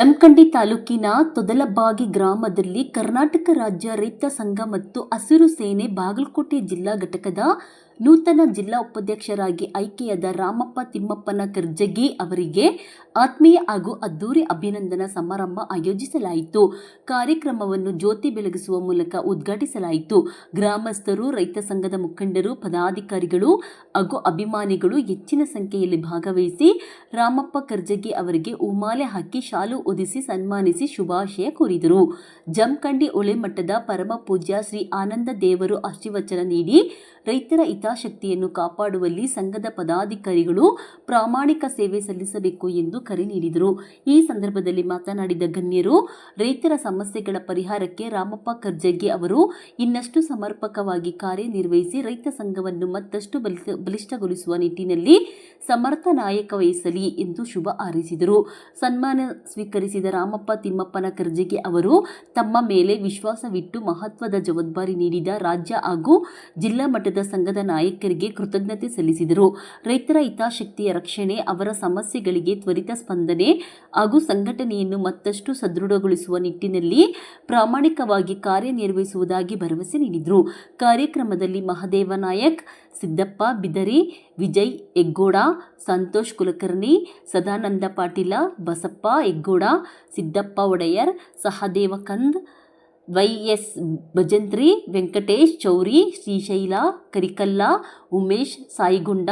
ಜಮಖಂಡಿ ತಾಲೂಕಿನ ತೊದಲಬಾಗಿ ಗ್ರಾಮದಲ್ಲಿ ಕರ್ನಾಟಕ ರಾಜ್ಯ ರೈತ ಸಂಘ ಮತ್ತು ಹಸಿರು ಸೇನೆ ಬಾಗಲಕೋಟೆ ಜಿಲ್ಲಾ ಘಟಕದ ನೂತನ ಜಿಲ್ಲಾ ಉಪಾಧ್ಯಕ್ಷರಾಗಿ ಆಯ್ಕೆಯಾದ ರಾಮಪ್ಪ ತಿಮ್ಮಪ್ಪನ ಕರ್ಜಗಿ ಅವರಿಗೆ ಆತ್ಮೀಯ ಹಾಗೂ ಅದ್ದೂರಿ ಅಭಿನಂದನಾ ಸಮಾರಂಭ ಆಯೋಜಿಸಲಾಯಿತು. ಕಾರ್ಯಕ್ರಮವನ್ನು ಜ್ಯೋತಿ ಬೆಳಗಿಸುವ ಮೂಲಕ ಉದ್ಘಾಟಿಸಲಾಯಿತು. ಗ್ರಾಮಸ್ಥರು, ರೈತ ಸಂಘದ ಮುಖಂಡರು, ಪದಾಧಿಕಾರಿಗಳು ಹಾಗೂ ಅಭಿಮಾನಿಗಳು ಹೆಚ್ಚಿನ ಸಂಖ್ಯೆಯಲ್ಲಿ ಭಾಗವಹಿಸಿ ರಾಮಪ್ಪ ಕರ್ಜಗಿ ಅವರಿಗೆ ಹೂಮಾಲೆ ಹಾಕಿ ಶಾಲು ಹೊದಿಸಿ ಸನ್ಮಾನಿಸಿ ಶುಭಾಶಯ ಕೋರಿದರು. ಜಮಖಂಡಿ ಹೊಳೆಮಠದ ಪರಮ ಪೂಜ್ಯ ಶ್ರೀ ಆನಂದ ದೇವರು ಆಶೀರ್ವಚನ ನೀಡಿ ರೈತರ ಹಿತಾಸಕ್ತಿಯನ್ನು ಕಾಪಾಡುವಲ್ಲಿ ಸಂಘದ ಪದಾಧಿಕಾರಿಗಳು ಪ್ರಾಮಾಣಿಕ ಸೇವೆ ಸಲ್ಲಿಸಬೇಕು ಎಂದು ಕರೆ ನೀಡಿದರು. ಈ ಸಂದರ್ಭದಲ್ಲಿ ಮಾತನಾಡಿದ ಗಣ್ಯರು, ರೈತರ ಸಮಸ್ಯೆಗಳ ಪರಿಹಾರಕ್ಕೆ ರಾಮಪ್ಪ ಕರ್ಜಗಿ ಅವರು ಇನ್ನಷ್ಟು ಸಮರ್ಪಕವಾಗಿ ಕಾರ್ಯನಿರ್ವಹಿಸಿ ರೈತ ಸಂಘವನ್ನು ಮತ್ತಷ್ಟು ಬಲಿಷ್ಠಗೊಳಿಸುವ ನಿಟ್ಟಿನಲ್ಲಿ ಸಮರ್ಥ ನಾಯಕ ವಹಿಸಲಿ ಎಂದು ಶುಭ ಹಾರೈಸಿದರು. ಸನ್ಮಾನ ಸ್ವೀಕರಿಸಿದ ರಾಮಪ್ಪ ತಿಮ್ಮಪ್ಪನ ಕರ್ಜಗಿ ಅವರು ತಮ್ಮ ಮೇಲೆ ವಿಶ್ವಾಸವಿಟ್ಟು ಮಹತ್ವದ ಜವಾಬ್ದಾರಿ ನೀಡಿದ ರಾಜ್ಯ ಹಾಗೂ ಜಿಲ್ಲಾ ಮಟ್ಟದ ಸಂಘದ ನಾಯಕರಿಗೆ ಕೃತಜ್ಞತೆ ಸಲ್ಲಿಸಿದರು. ರೈತರ ಹಿತಾಸಕ್ತಿಯ ರಕ್ಷಣೆ, ಅವರ ಸಮಸ್ಯೆಗಳಿಗೆ ತ್ವರಿತ ಸ್ಪಂದನೆ ಹಾಗೂ ಸಂಘಟನೆಯನ್ನು ಮತ್ತಷ್ಟು ಸದೃಢಗೊಳಿಸುವ ನಿಟ್ಟಿನಲ್ಲಿ ಪ್ರಾಮಾಣಿಕವಾಗಿ ಕಾರ್ಯನಿರ್ವಹಿಸುವುದಾಗಿ ಭರವಸೆ ನೀಡಿದರು. ಕಾರ್ಯಕ್ರಮದಲ್ಲಿ ಮಹದೇವ ನಾಯಕ್, ಸಿದ್ದಪ್ಪ ಬಿದರಿ, ವಿಜಯ್ ಹೆಗ್ಗೋಡ, ಸಂತೋಷ್ ಕುಲಕರ್ಣಿ, ಸದಾನಂದ ಪಾಟೀಲ, ಬಸಪ್ಪ ಹೆಗ್ಗೋಡ, ಸಿದ್ದಪ್ಪ ಒಡೆಯರ್, ಸಹದೇವ ಕಂದ್, ವೈಎಸ್ ಭಜಂತ್ರಿ, ವೆಂಕಟೇಶ್ ಚೌರಿ, ಶ್ರೀಶೈಲ ಕರಿಕಲ್ಲ, ಉಮೇಶ್ ಸಾಯಿಗುಂಡ,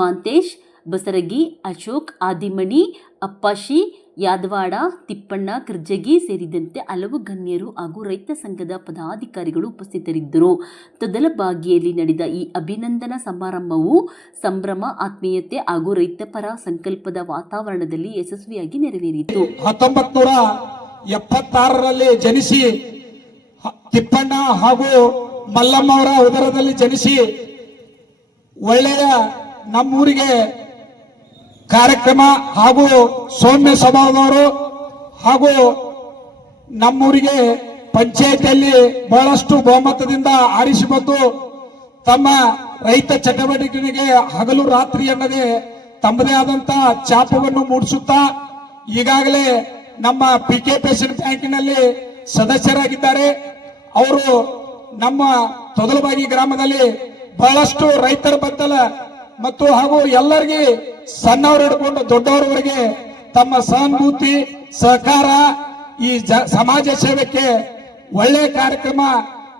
ಮಾಂತೇಶ್ ಬಸರಗಿ, ಅಶೋಕ್ ಆದಿಮನಿ, ಅಪ್ಪಾಶಿ ಯಾದವಾಡ, ತಿಪ್ಪಣ್ಣ ಕರ್ಜಗಿ ಸೇರಿದಂತೆ ಹಲವು ಗಣ್ಯರು ಹಾಗೂ ರೈತ ಸಂಘದ ಪದಾಧಿಕಾರಿಗಳು ಉಪಸ್ಥಿತರಿದ್ದರು. ತೊದಲಬಾಗಿಯಲ್ಲಿ ನಡೆದ ಈ ಅಭಿನಂದನಾ ಸಮಾರಂಭವು ಸಂಭ್ರಮ, ಆತ್ಮೀಯತೆ ಹಾಗೂ ರೈತಪರ ಸಂಕಲ್ಪದ ವಾತಾವರಣದಲ್ಲಿ ಯಶಸ್ವಿಯಾಗಿ ನೆರವೇರಿತು. 1976ರಲ್ಲಿ ಜನಿಸಿ ತಿಪ್ಪಣ್ಣ ಹಾಗೂ ಮಲ್ಲಮ್ಮ ಅವರ ಉದರದಲ್ಲಿ ಜನಿಸಿ ಒಳ್ಳೆಯ ನಮ್ಮೂರಿಗೆ ಕಾರ್ಯಕ್ರಮ ಹಾಗೂ ಸೌಮ್ಯ ಸ್ವಭಾವದವರು ಹಾಗೂ ನಮ್ಮೂರಿಗೆ ಪಂಚಾಯತಿಯಲ್ಲಿ ಬಹಳಷ್ಟು ಬಹುಮತದಿಂದ ಆರಿಸಿ ಬಂದು ತಮ್ಮ ರೈತ ಚಟುವಟಿಕೆಗಳಿಗೆ ಹಗಲು ರಾತ್ರಿ ಎನ್ನದೆ ತಮ್ಮದೇ ಆದಂತ ಛಾಪವನ್ನು ಮೂಡಿಸುತ್ತಾ ಈಗಾಗಲೇ ನಮ್ಮ ಪಿಕೆ ಪೇಷಂಟ್ ಬ್ಯಾಂಕಿನಲ್ಲಿ ಸದಸ್ಯರಾಗಿದ್ದಾರೆ. ಅವರು ನಮ್ಮ ತೊದಲಬಾಗಿ ಗ್ರಾಮದಲ್ಲಿ ಬಹಳಷ್ಟು ರೈತರ ಬದ್ದಲ ಮತ್ತು ಹಾಗೂ ಎಲ್ಲರಿಗೆ ಸಣ್ಣವರು ಹಿಡ್ಕೊಂಡು ದೊಡ್ಡವರವರೆಗೆ ತಮ್ಮ ಸಹಾನುಭೂತಿ ಸಹಕಾರ ಈ ಸಮಾಜ ಸೇವೆಗೆ ಒಳ್ಳೆಯ ಕಾರ್ಯಕ್ರಮ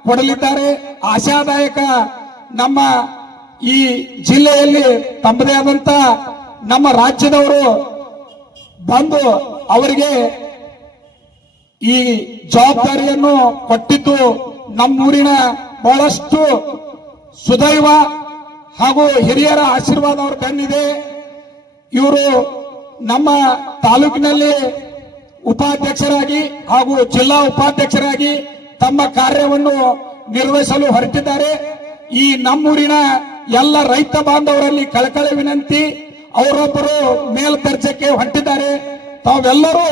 ಕೊಡಲಿದ್ದಾರೆ. ಆಶಾದಾಯಕ ನಮ್ಮ ಈ ಜಿಲ್ಲೆಯಲ್ಲಿ ತಮ್ಮದೇ ಆದಂತ ನಮ್ಮ ರಾಜ್ಯದವರು ಬಂದು ಅವರಿಗೆ ಈ ಜವಾಬ್ದಾರಿಯನ್ನು ಕೊಟ್ಟಿದ್ದು ನಮ್ಮೂರಿನ ಬಹಳಷ್ಟು ಸುದೈವ ಹಾಗೂ ಹಿರಿಯರ ಆಶೀರ್ವಾದ ಅವ್ರ ಕಣ್ಣಿದೆ. ಇವರು ನಮ್ಮ ತಾಲೂಕಿನಲ್ಲಿ ಉಪಾಧ್ಯಕ್ಷರಾಗಿ ಹಾಗೂ ಜಿಲ್ಲಾ ಉಪಾಧ್ಯಕ್ಷರಾಗಿ ತಮ್ಮ ಕಾರ್ಯವನ್ನು ನಿರ್ವಹಿಸಲು ಹೊರಟಿದ್ದಾರೆ. ಈ ನಮ್ಮೂರಿನ ಎಲ್ಲ ರೈತ ಬಾಂಧವರಲ್ಲಿ ಕಳಕಳಿ ವಿನಂತಿ, ಅವರೊಬ್ಬರು ಮೇಲ್ದರ್ಜೆಗೆ ಹೊಂಟಿದ್ದಾರೆ. ತಾವೆಲ್ಲರೂ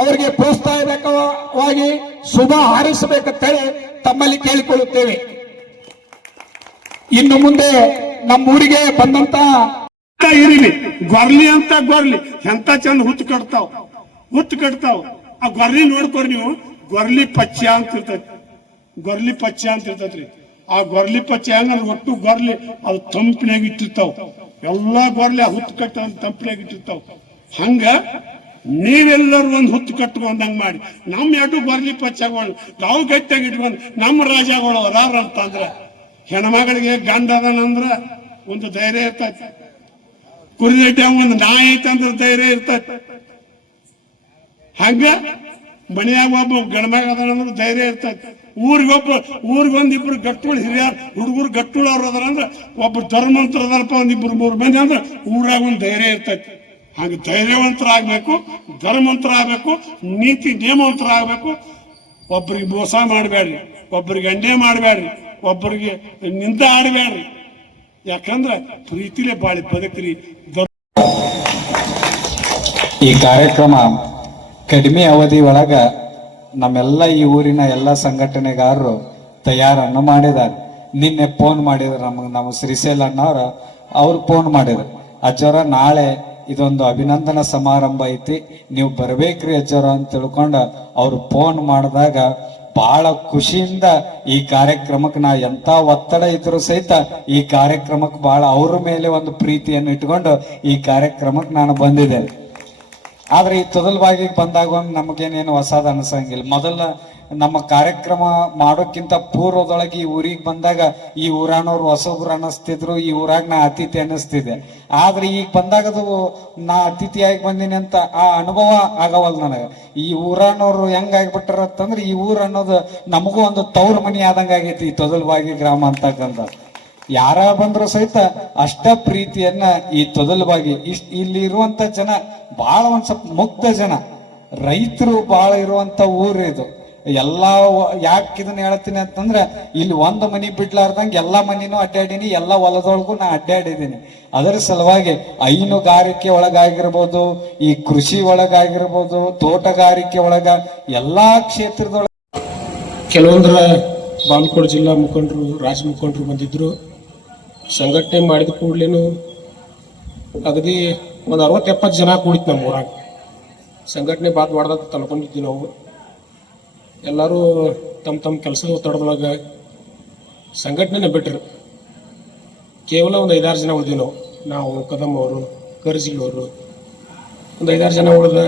ಅವರಿಗೆ ಪ್ರೋತ್ಸಾಹವಾಗಿ ಶುಭ ಹಾರೈಸಬೇಕಂತೇಳಿ ತಮ್ಮಲ್ಲಿ ಕೇಳಿಕೊಳ್ಳುತ್ತೇವೆ. ಇನ್ನು ಮುಂದೆ ನಮ್ಮೂರಿಗೆ ಬಂದಂತ ಇರಿಲಿ ಗೊರ್ಲಿ ಅಂತ ಗೊರ್ಲಿ ಎಂತ ಚಂದ ಹುತ್ತು ಕಟ್ತಾವ್ ಆ ಗೊರ್ಲಿ ನೋಡ್ಕೊರಿ ನೀವು. ಗೊರ್ಲಿ ಪಚ್ಚ ಅಂತ ಇರ್ತೈತಿ, ಗೊರ್ಲಿ ಪಚ್ಚ ಅಂತ ಇರ್ತೈತ್ರಿ. ಆ ಗೊರ್ಲಿ ಪಚ್ಚ ಹೆಂಗ ಒಟ್ಟು ಗೊರ್ಲಿ ಅದು ತಂಪಿನಾಗ ಇಟ್ಟಿರ್ತಾವ. ಎಲ್ಲಾ ಗೊರ್ಲಿ ಆ ಹುತ್ತು ಕಟ್ಟ ತಂಪಿನಾಗ ಇಟ್ಟಿರ್ತಾವ. ಹಂಗ ನೀವೆಲ್ಲರೂ ಒಂದು ಹುತ್ತು ಕಟ್ಕೊಂಡಂಗ್ ಮಾಡಿ ನಮ್ ಎರಡು ಗೊರ್ಲಿ ಪಚ್ಚಗಳು ನಾವು ಗಟ್ಟಿಯಾಗಿ ಇಟ್ಕೊಂಡು ನಮ್ಮ ರಾಜಗಳು ಅದಾರ ಅಂತಂದ್ರ ಹೆಣ್ಮಗಳಿಗೆ ಗಂಡ ಅದನಂದ್ರ ಒಂದು ಧೈರ್ಯ ಇರ್ತೈತಿ. ಕುರಿದೆಡ್ಡೆ ಒಂದು ನಾಯಿ ಐತಂದ್ರ ಧೈರ್ಯ ಇರ್ತೈತಿ. ಹಂಗ ಮನೆಯಾಗ ಒಬ್ಬ ಗಣಮಗ ಅದನಂದ್ರ ಧೈರ್ಯ ಇರ್ತೈತಿ. ಊರಿಗೊಂದಿಬ್ರು ಗಟ್ಟುಗಳು ಹಿರಿಯರ್ ಹುಡುಗರು ಗಟ್ಟುಗಳು ಅವ್ರು ಅದಾರಂದ್ರ ಒಬ್ರು ಧರ್ಮಂತರ ಅದರಪ್ಪ ಒಂದಿಬ್ರು 3 ಮಂದಿ ಅಂದ್ರ ಊರಾಗ ಒಂದು ಧೈರ್ಯ ಇರ್ತೈತಿ. ಹಾಗೆ ಧೈರ್ಯವಂತರಾಗಬೇಕು, ಧರ್ಮವಂತರಾಗಬೇಕು, ನೀತಿ ನಿಯಮವಂತರಾಗಬೇಕು. ಒಬ್ಬರಿಗೆ ಮೋಸ ಮಾಡಬೇಡ್ರಿ, ಒಬ್ಬರಿಗೆ ಅಂಡೆ ಮಾಡಬೇಡ್ರಿ, ಒಬ್ಬರಿಗೆ ನಿಂದ ಆಡಬೇಡ್ರಿ. ಯಾಕಂದ್ರೆ ಪ್ರೀತಿಲೇ ಬಾಳಿ ಬದುಕ್ರಿ. ಈ ಕಾರ್ಯಕ್ರಮ ಕಡಿಮೆ ಅವಧಿ ಒಳಗ ನಮ್ಮೆಲ್ಲ ಈ ಊರಿನ ಎಲ್ಲ ಸಂಘಟನೆಗಾರರು ತಯಾರನ್ನು ಮಾಡಿದ್ದಾರೆ. ನಿನ್ನೆ ಫೋನ್ ಮಾಡಿದ್ರು ನಮ್ಮ ಶ್ರೀಶೈಲ ಅಣ್ಣವ್ರ, ಅವ್ರು ಫೋನ್ ಮಾಡಿದ್ರು, ಅಜ್ಜರ ನಾಳೆ ಇದೊಂದು ಅಭಿನಂದನಾ ಸಮಾರಂಭ ಐತಿ, ನೀವು ಬರ್ಬೇಕ್ರಿ ಅಜ್ಜಾರ ಅಂತ ತಿಳ್ಕೊಂಡ ಅವ್ರು ಫೋನ್ ಮಾಡಿದಾಗ ಬಹಳ ಖುಷಿಯಿಂದ ಈ ಕಾರ್ಯಕ್ರಮಕ್ಕೆ ನಾ ಎಂತ ಒತ್ತಡ ಇದ್ರು ಸಹಿತ ಈ ಕಾರ್ಯಕ್ರಮಕ್ಕೆ ಬಹಳ ಅವ್ರ ಮೇಲೆ ಒಂದು ಪ್ರೀತಿಯನ್ನು ಇಟ್ಕೊಂಡು ಈ ಕಾರ್ಯಕ್ರಮಕ್ಕೆ ನಾನು ಬಂದಿದ್ದೆ. ಆದ್ರೆ ಈ ತೊದಲ್ಬಾಗಿಗೆ ಬಂದಾಗ ನಮಗೇನೇನು ಹೊಸದ ಅನ್ಸಂಗಿಲ್ಲ. ಮೊದಲ ನಮ್ಮ ಕಾರ್ಯಕ್ರಮ ಮಾಡೋಕ್ಕಿಂತ ಪೂರ್ವದೊಳಗೆ ಈ ಊರಿಗೆ ಬಂದಾಗ ಈ ಊರಾನವ್ರು ಹೊಸಬ್ರು ಅನ್ನಿಸ್ತಿದ್ರು, ಈ ಊರಾಗ ನಾ ಅತಿಥಿ ಅನ್ನಿಸ್ತಿದ್ದೆ. ಆದ್ರೆ ಈಗ ಬಂದಾಗದು ನಾ ಅತಿಥಿಯಾಗಿ ಬಂದೀನಿ ಅಂತ ಆ ಅನುಭವ ಆಗವಲ್ ನನಗೆ. ಈ ಊರಾನವ್ರು ಹೆಂಗಾಗ್ಬಿಟ್ಟಾರ ಅಂತಂದ್ರೆ ಈ ಊರು ಅನ್ನೋದು ನಮಗೂ ಒಂದು ತವ್ರ ಮನಿ ಆದಂಗ ಆಗೈತಿ ಈ ತೊದಲ್ಬಾಗಿ ಗ್ರಾಮ ಅಂತಕ್ಕಂಥ. ಯಾರ ಬಂದ್ರು ಸಹಿತ ಅಷ್ಟ ಪ್ರೀತಿಯನ್ನ ಈ ತೊದಲ್ಬಾಗಿ ಇಲ್ಲಿ ಇರುವಂತ ಜನ ಬಹಳ ಒಂದ್ ಸ್ವಲ್ಪ ಮುಕ್ತ ಜನ, ರೈತರು ಬಹಳ ಇರುವಂತ ಊರು ಇದು. ಎಲ್ಲಾ ಯಾಕೆ ಇದನ್ನ ಹೇಳ್ತೀನಿ ಅಂತಂದ್ರೆ ಇಲ್ಲಿ ಒಂದು ಮನಿ ಬಿಡ್ಲಾರ್ದಂಗೆ ಎಲ್ಲಾ ಮನಿನೂ ಅಡ್ಡಾಡೀನಿ, ಎಲ್ಲಾ ಹೊಲದೊಳಗೂ ನಾ ಅಡ್ಡಾಡಿದ್ದೀನಿ. ಅದರ ಸಲುವಾಗಿ ಹೈನುಗಾರಿಕೆ ಒಳಗಾಗಿರ್ಬೋದು, ಈ ಕೃಷಿ ಒಳಗಾಗಿರ್ಬೋದು, ತೋಟಗಾರಿಕೆ ಒಳಗ ಎಲ್ಲಾ ಕ್ಷೇತ್ರದೊಳಗ ಕೆಲವೊಂದರ ಬಾಗಲಕೋಟೆ ಜಿಲ್ಲಾ ಮುಖಂಡರು, ರಾಜ್ಯ ಮುಖಂಡರು ಬಂದಿದ್ರು. ಸಂಘಟನೆ ಮಾಡಿದ ಕೂಡಲೇನು ಅಗದಿ ಒಂದು 60-70 ಜನ ಕೂಡಿತ್ತು ನಮ್ಮ ಊರಾಗ. ಸಂಘಟನೆ ಬಾತ್ ಮಾಡ್ದಾಗ ತಲ್ಕೊಂಡಿದ್ವಿ ನಾವು. ಎಲ್ಲರೂ ತಮ್ಮ ತಮ್ಮ ಕೆಲಸದ ಒತ್ತಡದೊಳಗೆ ಸಂಘಟನೆ ಬಿಟ್ಟರು. ಕೇವಲ ಒಂದು 5-6 ಜನ ಉಳಿದ್ವಿ ನಾವು. ನಾವು ಕದಮ್ ಅವರು, ಕರ್ಜಿಗಿ ಅವರು, ಒಂದು 5-6 ಜನ ಉಳಿದ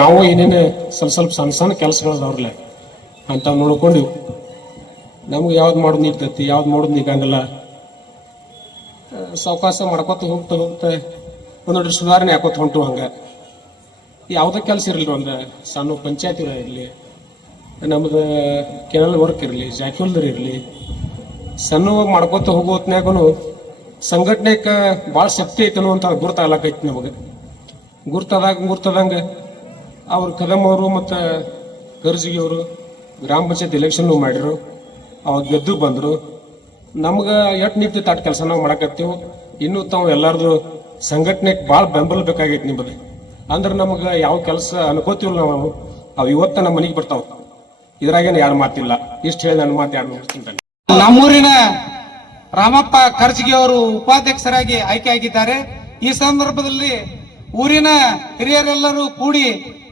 ನಾವು ಏನೇನು ಸ್ವಲ್ಪ ಸಣ್ಣ ಕೆಲಸಗಳದವ್ರಲ್ಲ ಅಂತ ನೋಡ್ಕೊಂಡು ನಮ್ಗೆ ಯಾವ್ದು ಮಾಡೋದು ನಿಗ್ತೈತಿ, ಯಾವ್ದು ಮಾಡೋದು ನಿಗಂಗಿಲ್ಲ, ಸಾವಕಾಶ ಮಾಡ್ಕೊತ ಹೋಗ್ತಾ ಒಂದೊಂದು ಸುಧಾರಣೆ ಹಾಕೋತ ಹೊಂಟು. ಹಂಗೆ ಯಾವುದೇ ಕೆಲಸ ಇರಲಿ, ಒಂದು ಸಣ್ಣ ಪಂಚಾಯತಿ ಇರಲಿ, ನಮ್ದು ಕೆನಲ್ ವರ್ಕ್ ಇರಲಿ, ಜಾಕಿವಲ್ದರ್ ಇರಲಿ, ಸಣ್ಣವಾಗಿ ಮಾಡ್ಕೊತ ಹೋಗೋ ಹೊತ್ನ್ಯಾಗೂ ಸಂಘಟನೆಗೆ ಭಾಳ ಶಕ್ತಿ ಐತೆ ಅನ್ನುವಂಥ ಗುರ್ತಾಗ್ಲಕ್ಕೈತಿ ನಮಗೆ. ಗುರ್ತದಂಗೆ ಅವ್ರು ಕದಮ್ ಅವರು ಮತ್ತು ಕರ್ಜಿಗಿ ಅವರು ಗ್ರಾಮ ಪಂಚಾಯತ್ ಎಲೆಕ್ಷನ್ ಮಾಡಿರು. ಅವಾಗ ಗೆದ್ದು ಬಂದರು. ನಮ್ಗೆ ಎಷ್ಟು ನಿಂತಿತ್ತು ಅಷ್ಟು ಕೆಲಸ ನಾವು ಮಾಡಕತ್ತೀವಿ. ಇನ್ನೂ ತಾವು ಎಲ್ಲರದು ಸಂಘಟನೆಗೆ ಭಾಳ ಬೆಂಬಲ ಬೇಕಾಗೈತಿ ನಿಮ್ಮದು. ಅಂದ್ರೆ ನಮಗೆ ಯಾವ ಕೆಲಸ ಅನ್ಕೋತೀವಲ್ಲ ನಾವು, ಅವು ಇವತ್ತ ನಮ್ಮ ಮನೆಗೆ ಬರ್ತಾವ. ಇದ್ರಾಗೇನು ಯಾರು ಮಾತಿಲ್ಲ. ಇಷ್ಟು ಹೇಳಿ ನನ್ನ ಮಾತು ಯಾರು ಮುಗಿಸ್ತೀನಿ. ನಮ್ಮೂರಿನ ರಾಮಪ್ಪ ಕರ್ಜಿಗಿ ಅವರು ಉಪಾಧ್ಯಕ್ಷರಾಗಿ ಆಯ್ಕೆಯಾಗಿದ್ದಾರೆ. ಈ ಸಂದರ್ಭದಲ್ಲಿ ಊರಿನ ಹಿರಿಯರೆಲ್ಲರೂ ಕೂಡಿ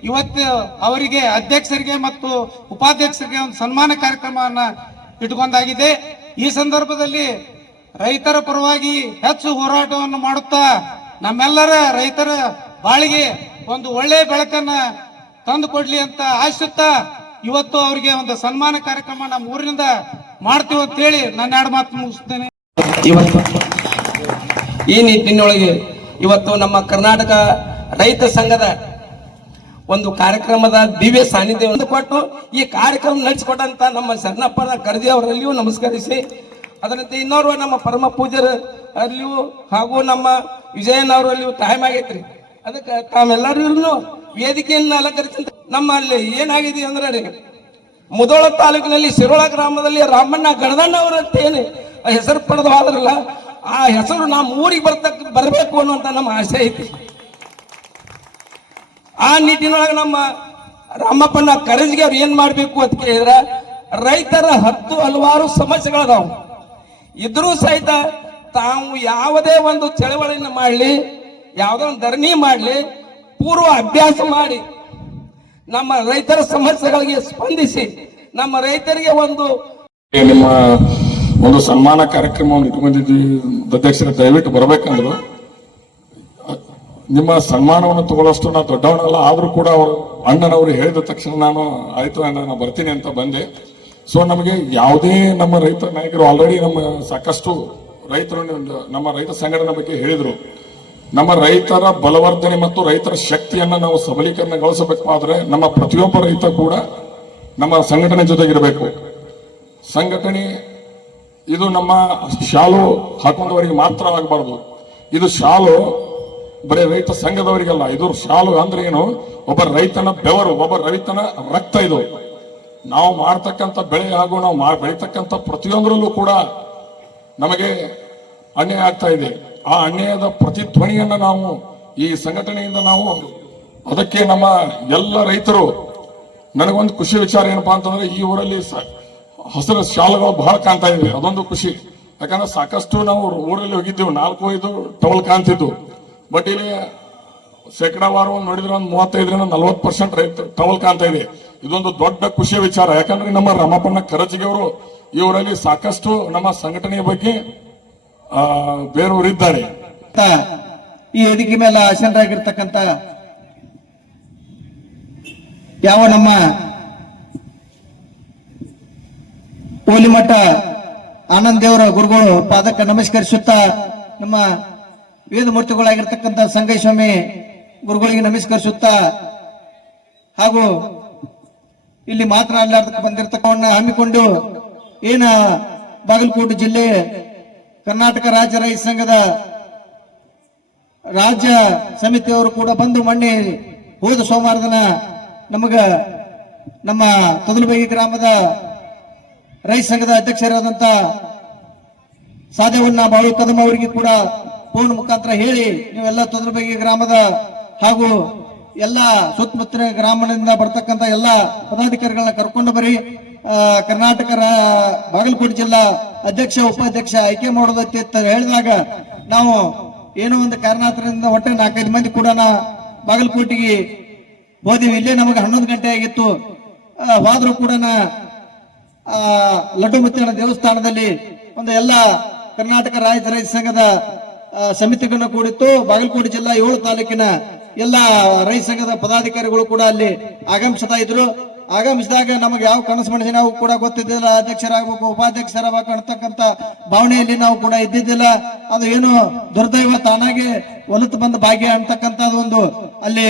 ಇವತ್ತು ಅವರಿಗೆ ಅಧ್ಯಕ್ಷರಿಗೆ ಮತ್ತು ಉಪಾಧ್ಯಕ್ಷರಿಗೆ ಒಂದು ಸನ್ಮಾನ ಕಾರ್ಯಕ್ರಮವನ್ನ ಇಟ್ಕೊಂಡಾಗಿದೆ. ಈ ಸಂದರ್ಭದಲ್ಲಿ ರೈತರ ಪರವಾಗಿ ಹೆಚ್ಚು ಹೋರಾಟವನ್ನು ಮಾಡುತ್ತಾ ನಮ್ಮೆಲ್ಲರ ರೈತರ ಬಾಳಿಗೆ ಒಂದು ಒಳ್ಳೆಯ ಬೆಳಕನ್ನ ತಂದು ಕೊಡ್ಲಿ ಅಂತ ಆಶಿಸುತ್ತಾ ಇವತ್ತು ಅವರಿಗೆ ಒಂದು ಸನ್ಮಾನ ಕಾರ್ಯಕ್ರಮ ನಮ್ಮ ಊರಿನಿಂದ ಮಾಡ್ತೀವಿ ಅಂತ ಹೇಳಿ ನನ್ನ 2 ಮಾತು ಮುಗಿಸ್ತೇನೆ. ಇವತ್ತು ಈ ನಿಟ್ಟಿನೊಳಗೆ ಇವತ್ತು ನಮ್ಮ ಕರ್ನಾಟಕ ರೈತ ಸಂಘದ ಒಂದು ಕಾರ್ಯಕ್ರಮದ ದಿವ್ಯ ಸಾನ್ನಿಧ್ಯವನ್ನು ಕೊಟ್ಟು ಈ ಕಾರ್ಯಕ್ರಮ ನಡೆಸಿಕೊಟ್ಟಂತ ನಮ್ಮ ಶರಣಪ್ಪನ ಕರ್ಜಿ ಅವರಲ್ಲಿಯೂ ನಮಸ್ಕರಿಸಿ, ಅದರಂತೆ ಇನ್ನೋರ್ವ ನಮ್ಮ ಪರಮ ಪೂಜ್ಯರ ಅಲ್ಲಿಯೂ ಹಾಗೂ ನಮ್ಮ ವಿಜಯನವರಲ್ಲಿಯೂ ಟೈಮ್ ಆಗೈತ್ರಿ. ಅದಕ್ಕೆ ತಾವೆಲ್ಲರೂ ವೇದಿಕೆಯನ್ನು ಅಲಂಕರಿಸಿದ ನಮ್ಮಲ್ಲಿ ಏನಾಗಿದೆ ಅಂದ್ರೆ ಮುಧೋಳ ತಾಲೂಕಿನಲ್ಲಿ ಶಿರೋಳ ಗ್ರಾಮದಲ್ಲಿ ರಾಮಣ್ಣ ಗಡದಣ್ಣ ಅವರಂತ ಏನು ಹೆಸರು ಪಡೆದು ಹೋದ್ರಲ್ಲ, ಆ ಹೆಸರು ನಮ್ಮ ಊರಿಗೆ ಬರಬೇಕು ಅನ್ನುವಂತ ನಮ್ಮ ಆಸೆ ಐತಿ. ಆ ನಿಟ್ಟಿನೊಳಗೆ ನಮ್ಮ ರಾಮಪ್ಪನ ಕರಜಿಗೆ ಅವ್ರು ಏನ್ ಮಾಡ್ಬೇಕು ಅಂತ ಕೇಳಿದ್ರ, ರೈತರ ಹಲವಾರು ಸಮಸ್ಯೆಗಳದಾವು. ಇದ್ರೂ ಸಹಿತ ತಾವು ಯಾವುದೇ ಒಂದು ಚಳವಳಿಯನ್ನು ಮಾಡಲಿ, ಯಾವುದೋ ಒಂದು ಧರಣಿ ಮಾಡಲಿ, ಪೂರ್ವ ಅಭ್ಯಾಸ ಮಾಡಿ ನಮ್ಮ ರೈತರ ಸಮಸ್ಯೆಗಳಿಗೆ ಸ್ಪಂದಿಸಿ ನಮ್ಮ ರೈತರಿಗೆ ನಿಮ್ಮ ಒಂದು ಸನ್ಮಾನ ಕಾರ್ಯಕ್ರಮವನ್ನು ಇಟ್ಕೊಂಡಿದ್ವಿ. ಅಧ್ಯಕ್ಷರ ದಯವಿಟ್ಟು ಬರಬೇಕಂದ್ರು ನಿಮ್ಮ ಸನ್ಮಾನವನ್ನು ತಗೊಳ್ಳೋಷ್ಟು ನಾ ದೊಡ್ಡವನಲ್ಲ, ಆದ್ರೂ ಕೂಡ ಅವರು ಅಣ್ಣನವರು ಹೇಳಿದ ತಕ್ಷಣ ನಾನು ಆಯ್ತು ಅಣ್ಣ ನಾನು ಬರ್ತೀನಿ ಅಂತ ಬಂದೆ. ಸೊ ನಮಗೆ ಯಾವುದೇ ನಮ್ಮ ರೈತ ನಾಯಕರು ಆಲ್ರೆಡಿ ನಮ್ಮ ಸಾಕಷ್ಟು ರೈತರು ನಮ್ಮ ರೈತ ಸಂಘಟನೆ ಬಗ್ಗೆ ಹೇಳಿದ್ರು. ನಮ್ಮ ರೈತರ ಬಲವರ್ಧನೆ ಮತ್ತು ರೈತರ ಶಕ್ತಿಯನ್ನ ನಾವು ಸಬಲೀಕರಣಗೊಳಿಸಬೇಕಾದ್ರೆ ನಮ್ಮ ಪ್ರತಿಯೊಬ್ಬ ರೈತ ಕೂಡ ನಮ್ಮ ಸಂಘಟನೆ ಜೊತೆಗಿರಬೇಕು. ಸಂಘಟನೆ ಇದು ನಮ್ಮ ಶಾಲು ಹಾಕೊಂಡವರಿಗೆ ಮಾತ್ರ ಆಗಬಾರ್ದು. ಇದು ಶಾಲು ಬರೀ ರೈತ ಸಂಘದವರಿಗಲ್ಲ. ಇದು ಶಾಲು ಅಂದ್ರೆ ಏನು, ಒಬ್ಬ ರೈತನ ಬೆವರು, ಒಬ್ಬ ರೈತನ ರಕ್ತ. ಇದು ನಾವು ಮಾಡ್ತಕ್ಕಂಥ ಬೆಳೆ ಹಾಗೂ ನಾವು ಬೆಳೀತಕ್ಕಂಥ ಪ್ರತಿಯೊಂದರಲ್ಲೂ ಕೂಡ ನಮಗೆ ಅನ್ಯಾಯ ಆಗ್ತಾ ಇದೆ. ಆ ಅನ್ಯಾಯದ ಪ್ರತಿಧ್ವನಿಯನ್ನ ನಾವು ಈ ಸಂಘಟನೆಯಿಂದ ನಾವು ಅದಕ್ಕೆ ನಮ್ಮ ಎಲ್ಲ ರೈತರು, ನನಗೊಂದು ಖುಷಿ ವಿಚಾರ ಏನಪ್ಪಾ ಅಂತಂದ್ರೆ ಈ ಊರಲ್ಲಿ ಹಸಿರು ಶಾಲೆಗಳು ಬಹಳ ಕಾಣ್ತಾ ಇವೆ, ಅದೊಂದು ಖುಷಿ. ಯಾಕಂದ್ರೆ ಸಾಕಷ್ಟು ನಾವು ಊರಲ್ಲಿ ಹೋಗಿದ್ದೇವೆ, 4-5 ಟವಲ್ ಕಾಣ್ತಿದ್ವು. ಬಟ್ ಇಲ್ಲಿ ಶೇಕಡಾವಾರು ನೋಡಿದ್ರೆ ಒಂದು 35-40% ರೈತ ಟವಲ್ ಕಾಣ್ತಾ ಇದೆ. ಇದೊಂದು ದೊಡ್ಡ ಖುಷಿಯ ವಿಚಾರ. ಯಾಕಂದ್ರೆ ನಮ್ಮ ರಾಮಪ್ಪನ ಕರಜಿಗೆ ಅವರು ಇವರಲ್ಲಿ ಸಾಕಷ್ಟು ನಮ್ಮ ಸಂಘಟನೆಯ ಬಗ್ಗೆ ಬೇರೆಯವರಿದ್ದಾರೆ. ಈ ವೇದಿಕೆ ಮೇಲೆ ಆಸೀನರಾಗಿರ್ತಕ್ಕಂಥ ಯಾವ ನಮ್ಮ ಓಲಿಮಠ ಆನಂದ್ ದೇವರ ಗುರುಗಳು ಪಾದಕ್ಕೆ ನಮಸ್ಕರಿಸುತ್ತಾ, ನಮ್ಮ ವೇದ ಮೂರ್ತಿಗಳಾಗಿರ್ತಕ್ಕಂಥ ಸಂಗಯ್ಯಸ್ವಾಮಿ ಗುರುಗಳಿಗೆ ನಮಸ್ಕರಿಸುತ್ತಾ, ಹಾಗೂ ಇಲ್ಲಿ ಮಾತನಾಡಲಾರ್ದಕ್ಕೆ ಬಂದಿರತಕ್ಕವನ್ನ ಹಮ್ಮಿಕೊಂಡು ಏನ ಬಾಗಲಕೋಟೆ ಜಿಲ್ಲೆ ಕರ್ನಾಟಕ ರಾಜ್ಯ ರೈತ ಸಂಘದ ರಾಜ್ಯ ಸಮಿತಿಯವರು ಕೂಡ ಬಂದು ಮೊನ್ನೆ ಹೋದ ಸೋಮವಾರ ದಿನ ನಮಗ ನಮ್ಮ ತೊದಲಬೇಗಿ ಗ್ರಾಮದ ರೈತ ಸಂಘದ ಅಧ್ಯಕ್ಷರಾದಂತ ಸಾದೇವಣ್ಣ ಬಾಳು ಕದಂ ಅವರಿಗೆ ಕೂಡ ಫೋನ್ ಮುಖಾಂತರ ಹೇಳಿ, ನೀವೆಲ್ಲ ತೊದಲಬೇಗಿ ಗ್ರಾಮದ ಹಾಗೂ ಎಲ್ಲ ಸುತ್ತಮುತ್ತಲಿನ ಗ್ರಾಮದಿಂದ ಬರ್ತಕ್ಕಂಥ ಎಲ್ಲ ಪದಾಧಿಕಾರಿಗಳನ್ನ ಕರ್ಕೊಂಡು ಬರಿ, ಕರ್ನಾಟಕ ಬಾಗಲಕೋಟೆ ಜಿಲ್ಲಾ ಅಧ್ಯಕ್ಷ ಉಪಾಧ್ಯಕ್ಷ ಆಯ್ಕೆ ಮಾಡೋದೈತಿ ಅಂತ ಹೇಳಿದಾಗ ನಾವು ಏನೋ ಒಂದು ಕಾರಣಾಂತರದಿಂದ ಒಟ್ಟೆ 4-5 ಮಂದಿ ಕೂಡ ಬಾಗಲಕೋಟೆಗೆ ಹೋದಿವಿ. ಇಲ್ಲೇ ನಮಗೆ 11 ಗಂಟೆ ಆಗಿತ್ತು. ಹೋದ್ರೂ ಕೂಡ ಲಡ್ಡು ಮುತ್ತಿನ ದೇವಸ್ಥಾನದಲ್ಲಿ ಒಂದು ಎಲ್ಲ ಕರ್ನಾಟಕ ರಾಜ್ಯ ರೈತ ಸಂಘದ ಸಮಿತಿಗಳನ್ನ ಕೂಡಿತ್ತು. ಬಾಗಲಕೋಟೆ ಜಿಲ್ಲಾ 7 ತಾಲೂಕಿನ ಎಲ್ಲ ರೈತ ಸಂಘದ ಪದಾಧಿಕಾರಿಗಳು ಕೂಡ ಅಲ್ಲಿ ಆಗಮಿಸ್ತಾ ಇದ್ರು. ಆಗಮಿಸಿದಾಗ ನಮಗೆ ಯಾವ ಕನಸು ಮನಸ್ಸು ನಾವು ಕೂಡ ಗೊತ್ತಿದ್ದಿಲ್ಲ, ಅಧ್ಯಕ್ಷರಾಗಬೇಕು ಉಪಾಧ್ಯಕ್ಷರಾಗಬೇಕು ಅಂತಕ್ಕಂಥ ಭಾವನೆಯಲ್ಲಿ ನಾವು ಕೂಡ ಇದ್ದಿದ್ದಿಲ್ಲ. ಅದು ಏನು ದುರ್ದೈವ ತಾನಾಗೆ ಒಲಿತು ಬಂದ ಭಾಗ್ಯ ಅಂತಕ್ಕಂಥದ್ದು ಒಂದು ಅಲ್ಲಿ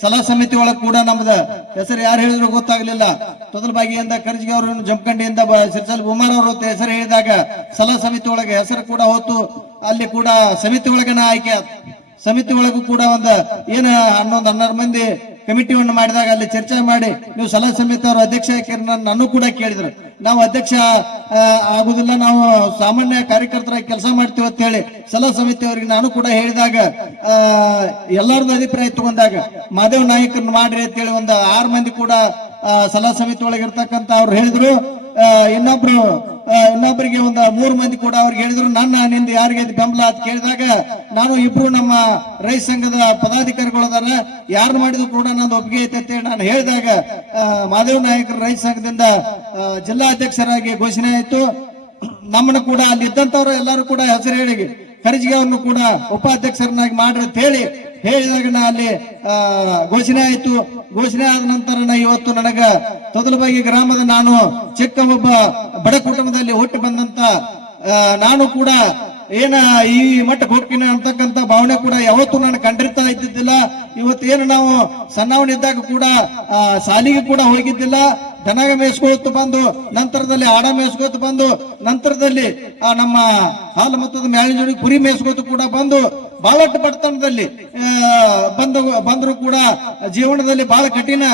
ಸಲಹಾ ಸಮಿತಿ ಒಳಗೆ ಕೂಡ ನಮ್ದ ಹೆಸರು ಯಾರು ಹೇಳಿದ್ರು ಗೊತ್ತಾಗ್ಲಿಲ್ಲ. ತೊದಲಬಾಗಿಯಿಂದ ಕರ್ಜಿಗೆ ಅವರು, ಜಮಖಂಡಿಯಿಂದ ಸಿರ್ಸಲ್ ಉಮಾರ್ ಅವರು ಹೆಸರು ಹೇಳಿದಾಗ ಸಲಹಾ ಸಮಿತಿ ಒಳಗೆ ಹೆಸರು ಕೂಡ ಹೋತು. ಅಲ್ಲಿ ಕೂಡ ಸಮಿತಿ ಒಳಗನ ಆಯ್ಕೆ, ಸಮಿತಿ ಒಳಗೂ ಕೂಡ ಒಂದು ಏನು 11-12 ಮಂದಿ ಕಮಿಟಿಯನ್ನು ಮಾಡಿದಾಗ ಅಲ್ಲಿ ಚರ್ಚೆ ಮಾಡಿ ನೀವು ಸಲಹಾ ಸಮಿತಿ ಅವರು ಅಧ್ಯಕ್ಷ ನಾನು ಕೂಡ ಕೇಳಿದ್ರು. ನಾವು ಅಧ್ಯಕ್ಷ ಆಗುದಿಲ್ಲ, ನಾವು ಸಾಮಾನ್ಯ ಕಾರ್ಯಕರ್ತರಾಗಿ ಕೆಲಸ ಮಾಡ್ತೀವಿ ಅಂತ ಹೇಳಿ ಸಲಹಾ ಸಮಿತಿ ಅವರಿಗೆ ನಾನು ಕೂಡ ಹೇಳಿದಾಗ ಎಲ್ಲರದ್ದು ಅಭಿಪ್ರಾಯ ತಗೊಂಡಾಗ ಮಾದೇವ್ ನಾಯಕರನ್ನ ಮಾಡ್ರಿ ಅಂತ ಹೇಳಿ ಒಂದು 6 ಮಂದಿ ಕೂಡ ಸಲಹಾ ಸಮಿತಿ ಒಳಗೆ ಇರ್ತಕ್ಕಂಥ ಅವ್ರು ಹೇಳಿದ್ರು. ಇನ್ನೊಬ್ಬರಿಗೆ ಒಂದು 3 ಮಂದಿ ಕೂಡ ಅವ್ರಿಗೆ ಹೇಳಿದ್ರು, ನಿಂದ ಯಾರಿಗೆ ಬೆಂಬಲ ಅಂತ ಕೇಳಿದಾಗ ನಾನು ಇಬ್ರು ನಮ್ಮ ರೈತ ಸಂಘದ ಪದಾಧಿಕಾರಿಗಳು ಅದಾರ, ಯಾರು ಮಾಡಿದ್ರು ಕೂಡ ನಂದು ಒಪ್ಪಿಗೆ ಐತೆ ಅಂತ ಹೇಳಿ ನಾನು ಹೇಳಿದಾಗ ಮಾದೇವ್ ನಾಯಕರ ರೈತ ಸಂಘದಿಂದ ಜಿಲ್ಲಾ ಅಧ್ಯಕ್ಷರಾಗಿ ಘೋಷಣೆ ಆಯ್ತು. ನಮ್ಮನ್ನು ಕೂಡ ಅಲ್ಲಿ ಇದ್ದಂತವ್ರು ಎಲ್ಲರೂ ಕೂಡ ಹೆಸರು ಹೇಳಿ ಕರ್ಜಿಗೆ ಅವ್ರನ್ನು ಕೂಡ ಉಪಾಧ್ಯಕ್ಷರನ್ನಾಗಿ ಮಾಡ್ರಿ ಅಂತ ಹೇಳಿದಾಗ ಅಲ್ಲಿ ಘೋಷಣೆ ಆಯ್ತು. ಘೋಷಣೆ ಆದ ನಂತರ ಇವತ್ತು ನನಗ ತೊದಲಬಾಗಿ ಗ್ರಾಮದ ನಾನು ಚಿಕ್ಕ ಒಬ್ಬ ಬಡ ಕುಟುಂಬದಲ್ಲಿ ಹುಟ್ಟಿ ಬಂದಂತ ನಾನು ಕೂಡ ಏನ ಈ ಮಟ್ಟಕ್ಕೆ ಹೋಗ್ತೀನಿ ಅಂತಕ್ಕಂಥ ಭಾವನೆ ಕೂಡ ಯಾವತ್ತೂ ನಾನು ಕಂಡಿರ್ತಾ ಇದ್ದಿದ್ದಿಲ್ಲ. ಇವತ್ತೇನು ನಾವು ಸಣ್ಣವನಿದ್ದಾಗ ಕೂಡ ಶಾಲಿಗೆ ಕೂಡ ಹೋಗಿದ್ದಿಲ್ಲ. ದನ ಮೇಯಿಸ್ಕೊಳ್ತು ಬಂದು, ನಂತರದಲ್ಲಿ ಆಡ ಮೇಯಿಸ್ಕೊತ ಬಂದು, ನಂತರದಲ್ಲಿ ನಮ್ಮ ಹಾಲು ಮತ್ತದ ಮ್ಯಾಳಿನ ಜೋಡಿ ಕುರಿ ಮೇಯಿಸ್ಕೊತ ಕೂಡ ಬಂದು ಬಹಳಷ್ಟು ಬಡತನದಲ್ಲಿ ಬಂದ್ರು ಕೂಡ ಜೀವನದಲ್ಲಿ ಬಹಳ ಕಠಿಣ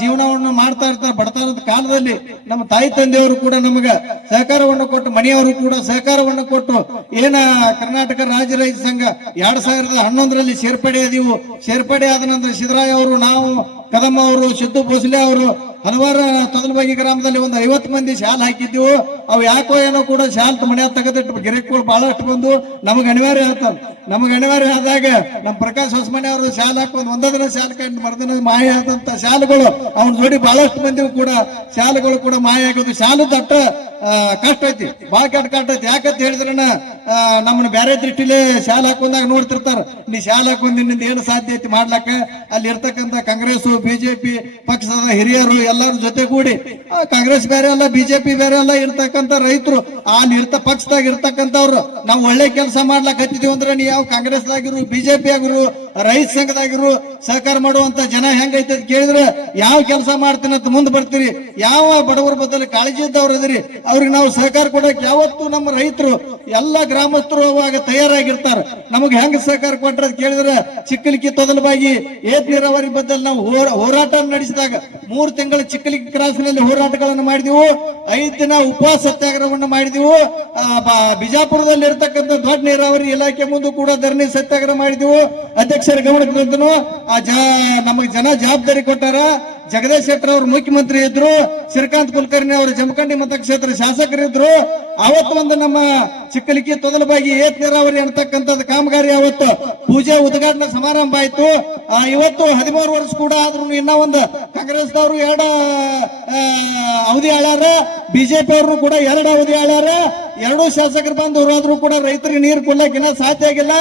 ಜೀವನವನ್ನು ಮಾಡ್ತಾ ಇರ್ತಾರೆ. ಬಡತನದ ಕಾಲದಲ್ಲಿ ನಮ್ಮ ತಾಯಿ ತಂದೆಯವರು ಕೂಡ ನಮಗ ಸಹಕಾರವನ್ನು ಕೊಟ್ಟು, ಮನೆಯವರು ಕೂಡ ಸಹಕಾರವನ್ನು ಕೊಟ್ಟು ಏನ ಕರ್ನಾಟಕ ರಾಜ್ಯ ರೈತ ಸಂಘ 2011ರಲ್ಲಿ ಸೇರ್ಪಡೆ ಆದೀವು. ಸೇರ್ಪಡೆ ಆದ ನಂತರ ಸಿದ್ದರಾಯ ಅವರು, ನಾವು, ಕದಮ್ಮ ಅವರು, ಸಿದ್ದು ಭೋಸಲೆ ಅವರು ಹಲವಾರು ತೊದಲಬಾಗಿ ಗ್ರಾಮದಲ್ಲಿ ಒಂದು 50 ಮಂದಿ ಶಾಲ್ ಹಾಕಿದ್ದೀವು. ಅವು ಯಾಕೋ ಏನೋ ಕೂಡ ಶಾಲ್ ಮನೆ ತೆಗೆದಿಟ್ಟು ಗಿರಿಗಳು ಬಹಳಷ್ಟು ಬಂದು ನಮಗೆ ಅನಿವಾರ್ಯ ಆಗ್ತದೆ. ನಮಗೆ ಅನಿವಾರ್ಯ ಆದಾಗ ನಮ್ಮ ಪ್ರಕಾಶ್ ಹೊಸಮನೆ ಅವರು ಶಾಲ್ ಹಾಕೊಂಡು ಒಂದೇ ದಿನ ಶಾಲ್ ಕಂಡು ಮರುದಿನ ಮಾಯ ಆದಂತ ಶಾಲುಗಳು ಅವನ ಜೋಡಿ ಬಹಳಷ್ಟು ಮಂದಿ ಕೂಡ ಶಾಲುಗಳು ಕೂಡ ಮಾಯ ಆಗೋದು. ಶಾಲು ದಟ್ಟ ಕಷ್ಟ ಐತಿ, ಬಹಳ ಕಷ್ಟ ಐತಿ. ಯಾಕಂತ ಹೇಳಿದ್ರೆ ನಮ್ಮನ್ನ ಬೇರೆ ದೃಷ್ಟಿಲೇ ಶಾಲ್ ಹಾಕೊಂಡಾಗ ನೋಡ್ತಿರ್ತಾರ, ನೀ ಶಾಲ್ ಹಾಕೊಂಡ್ ನಿನ್ನಿಂದ ಏನು ಸಾಧ್ಯ ಐತಿ ಮಾಡ್ಲಾಕ. ಅಲ್ಲಿ ಇರ್ತಕ್ಕಂಥ ಕಾಂಗ್ರೆಸ್ ಬಿಜೆಪಿ ಪಕ್ಷದ ಹಿರಿಯರು ಎಲ್ಲರ ಜೊತೆಗೂಡಿ, ಕಾಂಗ್ರೆಸ್ ಬೇರೆ ಅಲ್ಲ ಬಿಜೆಪಿ ಬೇರೆ ಅಲ್ಲ, ಇರ್ತಕ್ಕಂಥ ರೈತರು ಅಲ್ಲಿ ಪಕ್ಷದಾಗ ಇರ್ತಕ್ಕಂಥವ್ರು ನಾವು ಒಳ್ಳೆ ಕೆಲಸ ಮಾಡ್ಲಾಕ ಹತ್ತಿದೀವಿ ಅಂದ್ರೆ ನೀವು ಯಾವ ಕಾಂಗ್ರೆಸ್ದಾಗಿರು ಬಿಜೆಪಿ ಆಗಿರು ರೈತ ಸಂಘದಾಗಿರು ಸಹಕಾರ ಮಾಡುವಂತ ಜನ ಹೆಂಗೈತೆ ಅಂತ ಕೇಳಿದ್ರೆ ಯಾವ ಕೆಲಸ ಮಾಡ್ತೀನಿ ಅಂತ ಮುಂದೆ ಬರ್ತೀರಿ. ಯಾವ ಬಡವರ ಬದಲು ಕಾಳಜಿ ಇದ್ದವ್ರು ಅದರಿ ಅವ್ರಿಗೆ ನಾವು ಸಹಕಾರ ಕೊಡಕ್ಕೆ ಯಾವತ್ತು ನಮ್ಮ ರೈತರು ಎಲ್ಲ ಗ್ರಾಮಸ್ಥರು ಅವಾಗ ತಯಾರಾಗಿರ್ತಾರೆ. ನಮಗೆ ಹೆಂಗ ಸಹಕಾರ ಕೊಟ್ರ ಅಂತ ಕೇಳಿದ್ರೆ ಚಿಕ್ಕಲಿಕ್ಕಿ ತೊದಲಬಾಗಿ ಏತ್ ನೀರಾವರಿ ಬದಲು ನಾವು ಹೋರಾಟ ನಡೆಸಿದಾಗ 3 ತಿಂಗಳ ಚಿಕ್ಕಲಿಕ್ಕಿ ಕ್ರಾಸ್ನಲ್ಲಿ ಹೋರಾಟಗಳನ್ನು ಮಾಡಿದೆವು. 5 ದಿನ ಉಪವಾಸ ಸತ್ಯಾಗ್ರಹವನ್ನು ಮಾಡಿದೆವು. ಬಿಜಾಪುರದಲ್ಲಿ ಇರ್ತಕ್ಕಂಥ ದೊಡ್ಡ ನೀರಾವರಿ ಇಲಾಖೆ ಮುಂದೆ ಕೂಡ ಧರಣಿ ಸತ್ಯಾಗ್ರಹ ಮಾಡಿದೆವು. ಅಧ್ಯಕ್ಷರ ಗಮನಕ್ಕೆ ತಂದನು. ನಮಗೆ ಜನ ಜವಾಬ್ದಾರಿ ಕೊಟ್ಟಾರ. ಜಗದೀಶ್ ಶೆಟ್ಟರ್ ಅವರು ಮುಖ್ಯಮಂತ್ರಿ ಇದ್ರು, ಶ್ರೀಕಾಂತ್ ಕುಲಕರ್ಣಿ ಅವರು ಜಮಖಂಡಿ ಮತಕ್ಷೇತ್ರ ಶಾಸಕರಿದ್ರು. ಅವತ್ತು ಒಂದು ನಮ್ಮ ಚಿಕ್ಕಲಿಕ್ಕಿ ತೊದಲಬಾಗಿ ಏತ್ ನೀರಾವರಿ ಅಂತಕ್ಕಂಥದ್ದು ಕಾಮಗಾರಿ ಅವತ್ತು ಪೂಜೆ ಉದ್ಘಾಟನಾ ಸಮಾರಂಭ ಆಯ್ತು. ಇವತ್ತು 13 ವರ್ಷ ಕೂಡ ಆದ್ರೂ ಇನ್ನ ಒಂದು ಕಾಂಗ್ರೆಸ್ದವರು 2 ಅವಧಿ ಆಳ್ಯಾರ, ಬಿಜೆಪಿ ಅವರು ಕೂಡ 2 ಅವಧಿ ಆಳ್ಯಾರ. 2 ಶಾಸಕರು ಬಂದು ಹೋರಾದ್ರೂ ಕೂಡ ರೈತರಿಗೆ ನೀರು ಕೊಡ್ಲಕ್ಕೆ ಇನ್ನ ಸಾಧ್ಯ ಆಗಿಲ್ಲ.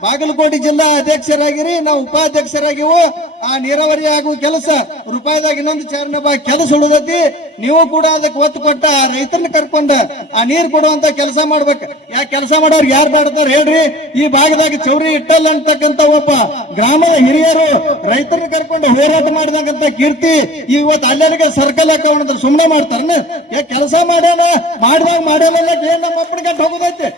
ಬಾಗಲಕೋಟೆ ಜಿಲ್ಲಾ ಅಧ್ಯಕ್ಷರಾಗಿರಿ, ನಾವು ಉಪಾಧ್ಯಕ್ಷರಾಗಿವು. ಆ ನೀರಾವರಿ ಆಗುವ ಕೆಲಸ ರೂಪಾಯಿದಾಗ ಇನ್ನೊಂದು ಚಾರಣ ಕೆಲಸ ಉಳಿದೈತಿ. ನೀವು ಕೂಡ ಅದಕ್ಕೆ ಒತ್ತು ಕೊಟ್ಟ ಆ ರೈತರನ್ನ ಕರ್ಕೊಂಡ ಆ ನೀರು ಕೊಡುವಂತ ಕೆಲಸ ಮಾಡ್ಬೇಕು. ಯಾಕೆ ಕೆಲಸ ಮಾಡೋರು ಯಾರು ಮಾಡ್ತಾರ ಹೇಳ್ರಿ? ಈ ಭಾಗದಾಗ ಚೌರಿ ಇಟ್ಟಲ್ಲ ಅಂತಕ್ಕಂತ ಒಬ್ಬ ಗ್ರಾಮದ ಹಿರಿಯರು ರೈತರನ್ನ ಕರ್ಕೊಂಡು ಹೋರಾಟ ಮಾಡಿದಂತ ಕೀರ್ತಿ ಇವತ್ತು ಅಲ್ಲೆಲ್ಲಿಗೆ ಸರ್ಕಲ್ ಹಾಕೊಂಡ್ರೆ ಸುಮ್ಮನೆ ಮಾಡ್ತಾರನ? ಯಾಕೆ ಕೆಲಸ ಮಾಡ್ಯಾನ ಮಾಡ್ಯಾನ ಏನ್ ನಮ್ಮ ಅಪ್ಪನ ಗಂಟು ಹೋಗೋದೈತೆ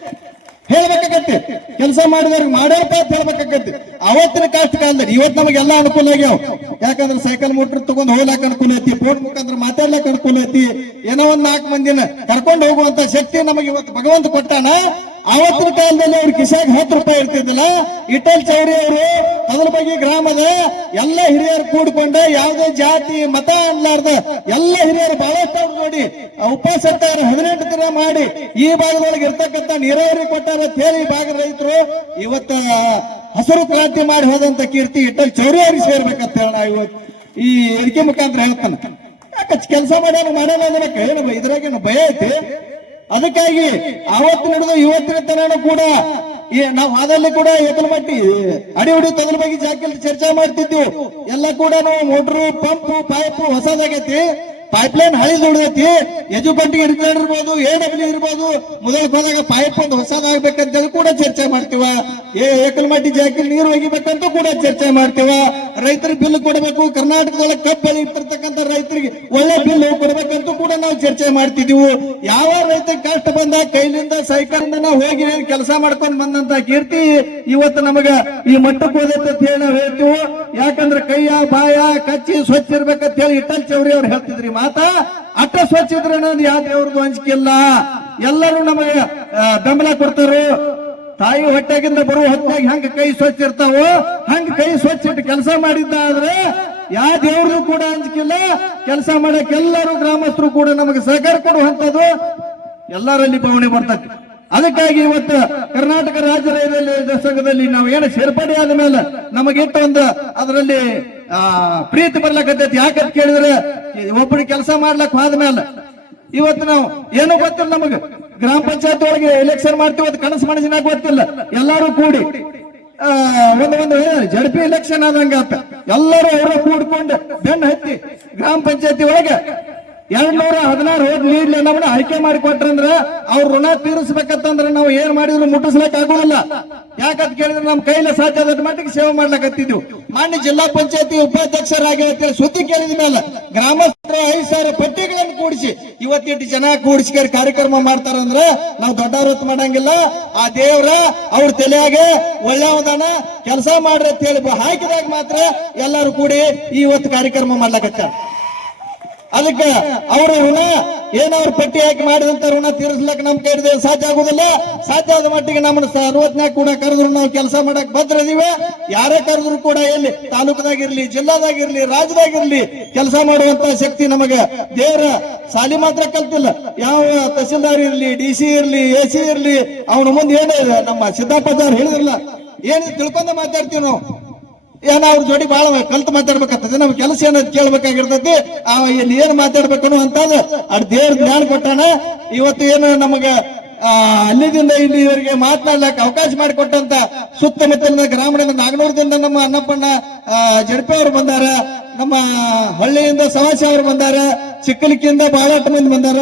ಹೇಳ್ಬೇಕಾಗತ್ತೆ. ಕೆಲಸ ಮಾಡಿದವ್ರಿಗೆ ಮಾಡ್ಯಾರಪ್ಪ ಅಂತ ಹೇಳ್ಬೇಕಾಗತ್ತೆ. ಅವತ್ತಿನ ಕಾಸ್ಟ್ ಕಾಲದಲ್ಲಿ ಇವತ್ತು ನಮಗೆಲ್ಲ ಅನುಕೂಲ ಆಗ್ಯಾವ. ಯಾಕಂದ್ರೆ ಸೈಕಲ್ ಮೋಟರ್ ತಗೊಂಡ್ ಹೋಗ್ಲಾಕ ಅನುಕೂಲ ಐತಿ, ಫೋನ್ ಮುಖಾಂತರ ಮಾತಾಡ್ಲಾಕ ಅನುಕೂಲ ಐತಿ. ಏನೋ ಒಂದ್ 4 ಮಂದಿನ ಕರ್ಕೊಂಡು ಹೋಗುವಂತ ಶಕ್ತಿ ನಮಗೆ ಇವತ್ತು ಭಗವಂತ ಕೊಟ್ಟಾನ. ಅವತ್ತಿನ ಕಾಲದಲ್ಲಿ ಅವ್ರ ಕಿಶಾಗ 10 ರೂಪಾಯಿ ಇರ್ತಿದ್ದಿಲ್ಲ. ಇಟಲ್ ಚೌರಿ ಅವರು ತೊದಲಬಾಗಿ ಗ್ರಾಮದ ಎಲ್ಲ ಹಿರಿಯರು ಕೂಡ್ಕೊಂಡ ಯಾವುದೇ ಜಾತಿ ಮತ ಅನ್ಲಾರ್ದ ಎಲ್ಲ ಹಿರಿಯರು ಬಹಳಷ್ಟು ಅವ್ರು ನೋಡಿ ಉಪವಾಸ 18 ದಿನ ಮಾಡಿ ಈ ಭಾಗದೊಳಗೆ ಇರ್ತಕ್ಕಂಥ ನೀರಾವರಿ ಕೊಟ್ಟಾರ ಅಂತ ಹೇಳಿ ಈ ಭಾಗದ ರೈತರು ಇವತ್ತ ಹಸಿರು ಕ್ರಾಂತಿ ಮಾಡಿ ಹೋದಂತ ಕೀರ್ತಿ ಇಟಲ್ ಚೌರಿ ಅವ್ರಿಗೆ ಸೇರ್ಬೇಕಂತ ಹೇಳ ಇವತ್ತು ಈ ಎರಿಕೆ ಮುಖಾಂತರ ಹೇಳ್ತಾನೆ. ಯಾಕೆ ಕೆಲಸ ಮಾಡಲ್ಲ ಅದಕ್ಕೆ ಏನು ಇದ್ರಾಗೇನು ಭಯ ಐತಿ? ಅದಕ್ಕಾಗಿ ಆವತ್ತು ನಡೆದು ಇವತ್ತಿನ ತನೂ ಕೂಡ ನಾವು ಅದಲ್ಲಿ ಕೂಡ ಎಕಲ್ಮಟ್ಟಿ ಅಡಿ ಹೊಡಿ ತೊದಲಬಾಗಿ ಜಾಗದಲ್ಲಿ ಚರ್ಚೆ ಮಾಡ್ತಿದ್ವಿ. ಎಲ್ಲ ಕೂಡ ನಾವು ಮೋಟ್ರು ಪಂಪ್ ಪೈಪ್ ಹೊಸದಾಗೈತಿ, ಪೈಪ್ಲೈನ್ ಹಳಿದು ಉಳಿದೈತಿ. ಎಜುಕಂಟಿಗೆ ಇರ್ಬೋದು, AW ಇರ್ಬೋದು, ಮೊದಲ ಹೋದಾಗ ಪೈಪ್ ಒಂದು ಹೊಸದಾಗಬೇಕಂತ ಕೂಡ ಚರ್ಚೆ ಮಾಡ್ತೀವ. ಏಕಲ್ಮಟ್ಟಿ ಜಾಗದಲ್ಲಿ ನೀರು ಒಗಿಬೇಕಂತ ಕೂಡ ಚರ್ಚೆ ಮಾಡ್ತೀವ. ರೈತರ ಬಿಲ್ ಕೊಡಬೇಕು, ಕರ್ನಾಟಕದೊಳಗೆ ಕಬ್ಬು ಬೆಳೀತಿರ್ತಕ್ಕಂಥ ರೈತರಿಗೆ ಒಳ್ಳೆ ಬಿಲ್ ಕೊಡಬೇಕಂತೂ ಕೂಡ ನಾವು ಚರ್ಚೆ ಮಾಡ್ತಿದೀವಿ. ಯಾವ ರೈತ ಕಷ್ಟ ಬಂದ ಕೈಲಿಂದ ಸೈಕಲಿಂದ ನಾವು ಹೋಗಿ ಕೆಲಸ ಮಾಡ್ಕೊಂಡು ಬಂದಂತ ಕೀರ್ತಿ ಇವತ್ತು ನಮಗ ಈ ಮಟ್ಟಕ್ಕೆ ಹೋದೈತೆ ಅಂತ ಹೇಳಿ ನಾವು ಹೇಳ್ತೀವಿ. ಯಾಕಂದ್ರೆ ಕೈಯ ಬಾಯ ಕಚ್ಚಿ ಸ್ವಚ್ಛ ಇರ್ಬೇಕಂತ ಹೇಳಿ ಇಟಲ್ ಚೌರಿ ಅವ್ರು ಹೇಳ್ತಿದ್ರಿ ಮಾತಾ. ಅಟ್ಟ ಸ್ವಚ್ಛ ಇದ್ರೆ ಅನ್ನೋದು ಯಾವ ದೇವ್ರದ್ದು ಅಂಜಿಕೆ ಇಲ್ಲ. ಎಲ್ಲರೂ ನಮಗೆ ಬೆಂಬಲ ಕೊಡ್ತಾರೋ. ತಾಯಿ ಹೊಟ್ಟೆಗಿಂದ ಬರುವ ಹೊತ್ತಾಗಿ ಹಂಗ ಕೈ ಸ್ವಚ್ಛ ಇರ್ತಾವೋ ಹಂಗ ಕೈ ಸ್ವಚ್ಛ ಇಟ್ಟು ಕೆಲಸ ಮಾಡಿದ್ದ ಆದ್ರೆ ಯಾವ ದೇವ್ರದ್ದು ಕೂಡ ಅಂಜಿಕಿಲ್ಲ. ಕೆಲಸ ಮಾಡಕ್ ಎಲ್ಲರೂ ಗ್ರಾಮಸ್ಥರು ಕೂಡ ನಮಗೆ ಸಹಕಾರ ಕೊಡುವಂತದ್ದು ಎಲ್ಲರಲ್ಲಿ ಭಾವನೆ ಬರ್ತದೆ. ಅದಕ್ಕಾಗಿ ಇವತ್ತು ಕರ್ನಾಟಕ ರಾಜ್ಯ ರೈಲ್ವೆ ಸಂಘದಲ್ಲಿ ನಾವು ಏನು ಸೇರ್ಪಡೆ ಆದ ಮೇಲೆ ನಮಗಿಟ್ಟು ಒಂದು ಅದರಲ್ಲಿ ಪ್ರೀತಿ ಬರ್ಲಕತ್ತೈತಿ. ಯಾಕಂತ ಕೇಳಿದ್ರೆ ಒಬ್ಬರಿಗೆ ಕೆಲಸ ಮಾಡ್ಲಕ್ ಹೋದ್ಮೇಲೆ ಇವತ್ತು ನಾವು ಏನು ಗೊತ್ತಿಲ್ಲ, ನಮಗೆ ಗ್ರಾಮ ಪಂಚಾಯತ್ ಒಳಗೆ ಎಲೆಕ್ಷನ್ ಮಾಡ್ತೀವಿ ಅದು ಕನಸು ಮನಸ್ಸಿನಾಗ ಗೊತ್ತಿಲ್ಲ. ಎಲ್ಲರೂ ಕೂಡಿ ಒಂದು ಜಡ್ಪಿ ಎಲೆಕ್ಷನ್ ಆದಂಗ ಎಲ್ಲರೂ ಅವರು ಕೂಡ್ಕೊಂಡು ಬೆನ್ನು ಹತ್ತಿ ಗ್ರಾಮ ಪಂಚಾಯತಿ ಒಳಗೆ 216 ಹೋದ್ ಲೀಡ್ ನಮ್ಮನ್ನ ಆಯ್ಕೆ ಮಾಡಿ ಕೊಟ್ರಂದ್ರ ಅವ್ರ ಋಣ ತೀರಿಸ್ಬೇಕಂತಂದ್ರೆ ನಾವು ಏನ್ ಮಾಡಿದ್ರು ಮುಟ್ಟಿಸ್ಲಕ್ ಆಗೋದಿಲ್ಲ. ಯಾಕಂತ ಕೇಳಿದ್ರೆ ನಮ್ ಕೈಲ ಸಾಧ್ಯ ಆದ ಮಟ್ಟಿಗೆ ಸೇವೆ ಮಾಡ್ಲಕತ್ತಿದ್ವಿ. ಮಾನ್ಯ ಜಿಲ್ಲಾ ಪಂಚಾಯತಿ ಉಪಾಧ್ಯಕ್ಷರಾಗಿ ಸುದ್ದಿ ಕೇಳಿದ ಮೇಲೆ ಗ್ರಾಮಸ್ಥರು 5,000 ಪಟ್ಟಿಗಳನ್ನು ಕೂಡಿಸಿ ಇವತ್ತಿಟ್ಟು ಜನ ಕೂಡಿಸಿ ಕಾರ್ಯಕ್ರಮ ಮಾಡ್ತಾರಂದ್ರ ನಾವು ದೊಡ್ಡವರತ್ತು ಮಾಡಂಗಿಲ್ಲ. ಆ ದೇವ್ರ ಅವ್ರ ತಲೆಯಾಗೆ ಒಳ್ಳೆಯವದಾನ ಕೆಲಸ ಮಾಡ್ರಿ ಅಂತ ಹೇಳಿ ಹಾಕಿದಾಗ ಮಾತ್ರ ಎಲ್ಲರೂ ಕೂಡಿ ಇವತ್ತು ಕಾರ್ಯಕ್ರಮ ಮಾಡ್ಲಕತ್ತಾರ. ಅದಕ್ಕೆ ಅವರ ಋಣ ಏನವ್ರ ಪಟ್ಟಿ ಹಾಕಿ ಮಾಡಿದಂತ ಋಣ ತೀರಿಸ್ಲಕ್ ನಮ್ ಕೈ ಸಾಧ್ಯ ಆಗುದಿಲ್ಲ. ಸಾಧ್ಯ ಆದ ಮಟ್ಟಿಗೆ ನಮ್ಮನ್ನ 60ನ್ಯಾಗ ಕೂಡ ಕರೆದ್ರು ನಾವು ಕೆಲಸ ಮಾಡಕ್ ಬದ್ರದೀವಿ. ಯಾರೇ ಕರೆದ್ರು ಕೂಡ ಎಲ್ಲಿ ತಾಲೂಕದಾಗಿರ್ಲಿ, ಜಿಲ್ಲಾದಾಗಿರ್ಲಿ, ರಾಜ್ಯದಾಗಿರ್ಲಿ ಕೆಲಸ ಮಾಡುವಂತ ಶಕ್ತಿ ನಮಗೆ ದೇವರ ಸಾಲಿ ಮಾತ್ರ ಕಲ್ತಿಲ್ಲ. ಯಾವ ತಹಸೀಲ್ದಾರ್ ಇರ್ಲಿ, DC ಇರ್ಲಿ, AC ಇರ್ಲಿ, ಅವನ ಮುಂದೆ ಏನೇ ನಮ್ಮ ಸಿದ್ದಪ್ಪ ಹೇಳಿದ್ರಲ್ಲ ಏನ್ ತಿಳ್ಕೊಂಡ ಮಾತಾಡ್ತೀವಿ ನಾವು. ಏನ ಅವ್ರ ಜೋಡಿ ಬಹಳ ಕಲ್ತು ಮಾತಾಡ್ಬೇಕಾಗ್ತದೆ. ನಮ್ ಕೆಲಸ ಏನದ್ ಕೇಳ್ಬೇಕಾಗಿರ್ತೈತಿ. ಇಲ್ಲಿ ಏನ್ ಮಾತಾಡ್ಬೇಕು ಅಂತದ್ ಅದ್ ದೇವ್ರ ಜ್ಞಾನ ಕೊಟ್ಟಾನ. ಇವತ್ತು ಏನು ನಮಗ ಅಲ್ಲಿದಿಂದ ಇಲ್ಲಿವರೆಗೆ ಮಾತನಾಡ್ಲಕ್ಕೆ ಅವಕಾಶ ಮಾಡಿಕೊಟ್ಟಂತ ಸುತ್ತಮುತ್ತಲಿನ ಗ್ರಾಮದಿಂದ ನಾಗನೂರದಿಂದ ನಮ್ಮ ಅನ್ನಪ್ಪಣ್ಣ ಜಡ್ಪೆ ಅವರು ಬಂದಾರ, ನಮ್ಮ ಹಳ್ಳಿಯಿಂದ ಸವಾಸಿ ಅವರು ಬಂದಾರ, ಚಿಕ್ಕಲಿಕ್ಕಿಯಿಂದ ಬಹಳಷ್ಟು ಮಂದಿ ಬಂದಾರ.